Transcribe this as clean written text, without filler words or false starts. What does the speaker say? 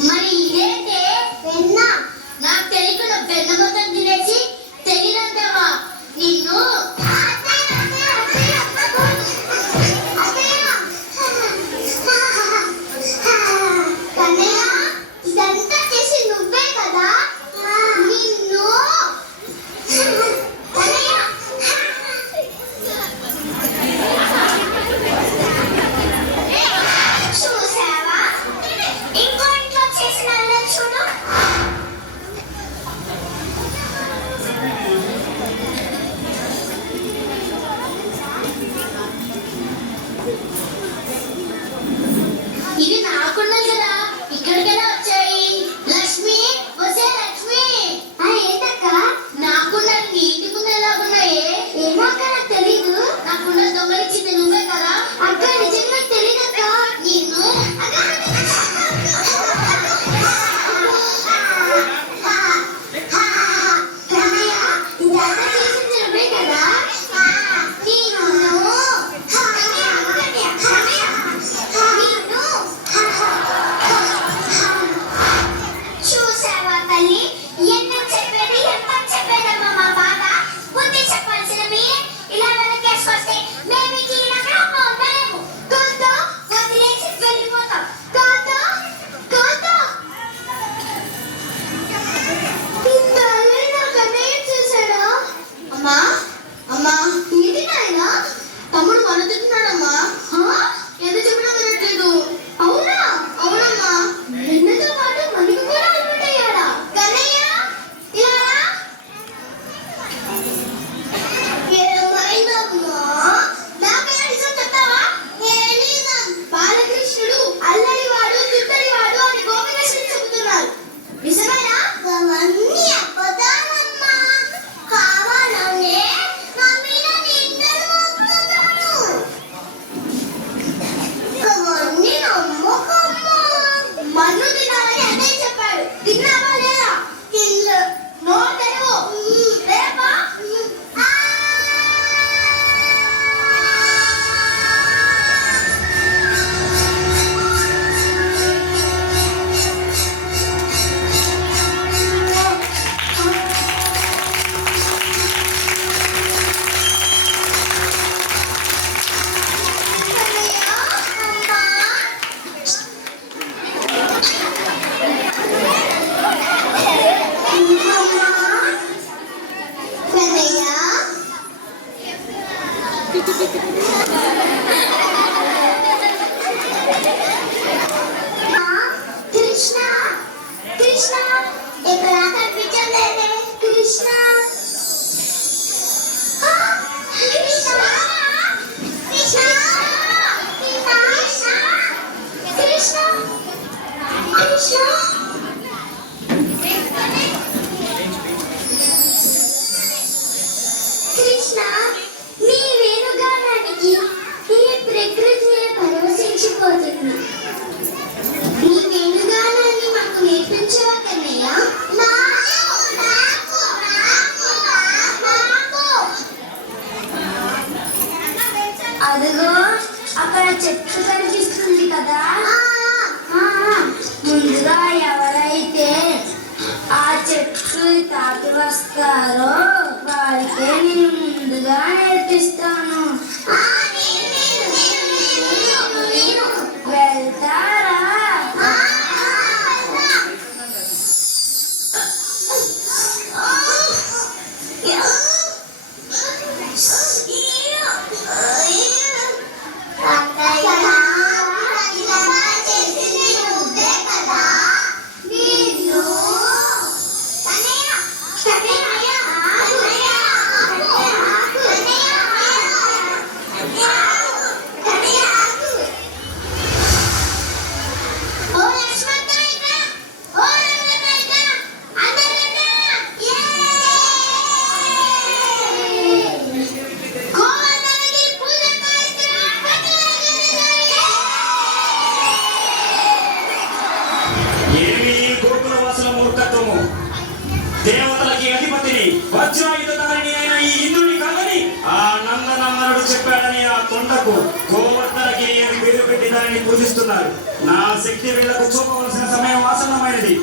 మరి ఇదేంటే వెన్న నాకు తెలియకుండా వెన్న మొత్తం తినేసి తెలియదంటావా నిన్ను ఇది నాకున్నది కదా ఇక్కడికెలా వచ్చాయి లక్ష్మి వసే లక్ష్మి ఏంటక్క నాకున్నది నీ ఇంటి ముందు ఎలాగున్నాయే ఏమో అక్క నాకు తెలీదు నాకున్న దొంగలిచ్చింది నువ్వే కదా అక్క నిజంగా తెలీదు అక్క నిన్ను అమ్మా ఏంటి నాయన తమ్ముడు వనతున్నాడమ్మా ఎంత చెప్పినా వినట్లేదు అవునా అవునమ్మా నిన్నతో పాటు మనకు కూడా అడ్మిట్ అయ్యాడా కన్నయ్య ఇలా ఏమైందమ్మా నాకైనా నిజం చెప్తావా బాలకృష్ణుడు అల్లరివాడు తుత్తరివాడు అని గోపికృష్ణుడు చెబుతున్నారు నిజమేనా అవన్నీ అబద్ధాలమ్మా కావాలనే మన్ను తినాలని అన్నయ్య చెప్పాడు తిన్నావా లేదా నోరు తెరువు రేపా కృష్ణ కృష్ణ ఇక్కడ కనిపించలేదే కృష్ణ కృష్ణ కృష్ణ కృష్ణ కృష్ణ కృష్ణ నీ వేణుగానానికి ఈ ప్రకృతి పరవశించిపోతుంది నీ వేణుగానాన్ని మాకు నేర్పించవా కన్నయ్య అదిగో అక్కడ చెట్టు కనిపిస్తుంది కదా ముందుగా ఎవరైతే ఆ చెట్టు తాకి వస్తారో వారికే నేను ముందుగా నేర్పిస్తాను వెళ్తారా పూజిస్తున్నారు. నా శక్తి వీళ్లకు చూపవలసిన సమయం ఆసన్నమైనది.